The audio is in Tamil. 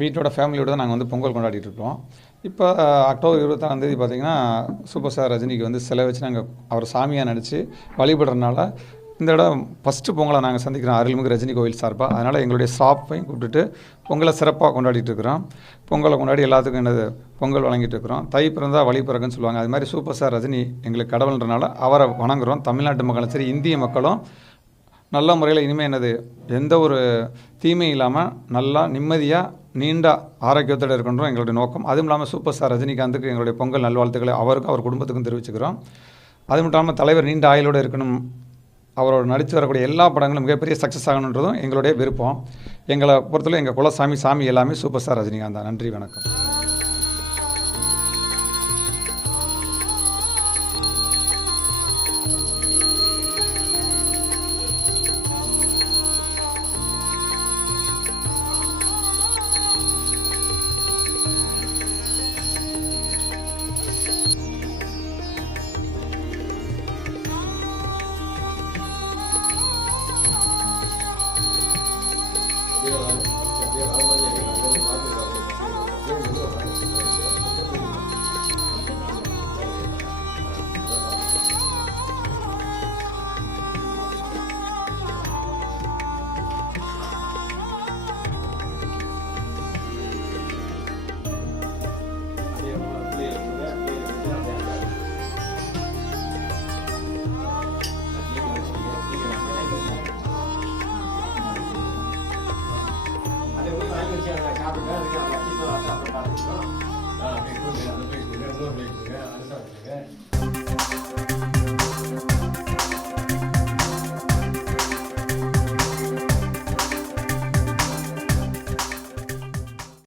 வீட்டோட ஃபேமிலியோட தான் நாங்கள் வந்து பொங்கல் கொண்டாடிட்டு இருக்கோம். இப்போ அக்டோபர் 26ஆம் பார்த்திங்கன்னா சூப்பர் ஸ்டார் ரஜினிக்கு வந்து சிலை வச்சு நாங்கள் அவர் சாமியாக நடித்து வழிபடுறதுனால இந்த இடம் ஃபஸ்ட்டு பொங்கலை நாங்கள் சந்திக்கிறோம் அருள்மிகு ரஜினி கோவில் சார்பாக. அதனால் எங்களுடைய ஸ்டாஃபையும் கூப்பிட்டுட்டு பொங்கலை சிறப்பாக கொண்டாடிட்டு இருக்கிறோம். பொங்கலை கொண்டாடி எல்லாத்துக்கும் என்னது பொங்கல் வழங்கிட்டு இருக்கிறோம். தை பிறந்தால் வழி பிறகுன்னு சொல்லுவாங்க. அது மாதிரி சூப்பர் ஸ்டார் ரஜினி எங்களுக்கு கடவுள்ன்றனால அவரை வணங்குகிறோம். தமிழ்நாட்டு மக்களும் சரி இந்திய மக்களும் நல்ல முறையில் இனிமேல் என்னது எந்த ஒரு தீமையும் இல்லாமல் நல்லா நிம்மதியாக நீண்ட ஆரோக்கியத்தோடு இருக்கின்றோம் எங்களுடைய நோக்கம். அதுவும் இல்லாமல் சூப்பர் ஸ்டார் ரஜினிகாந்துக்கு எங்களுடைய பொங்கல் நல்வாழ்த்துக்களை அவருக்கும் அவர் குடும்பத்துக்கும் தெரிவிச்சுக்கிறோம். அது மட்டும் இல்லாமல் தலைவர் நீண்ட ஆயுளோடு இருக்கணும், அவரோட நடித்து வரக்கூடிய எல்லா படங்களும் மிகப்பெரிய சக்ஸஸ் ஆகணுன்றதும் எங்களுடைய விருப்பம். எங்களை பொறுத்தவரை எங்கள் குலசாமி எல்லாமே சூப்பர் ஸ்டார் ரஜினிகாந்த் தான். நன்றி, வணக்கம். சாப்பிட்டு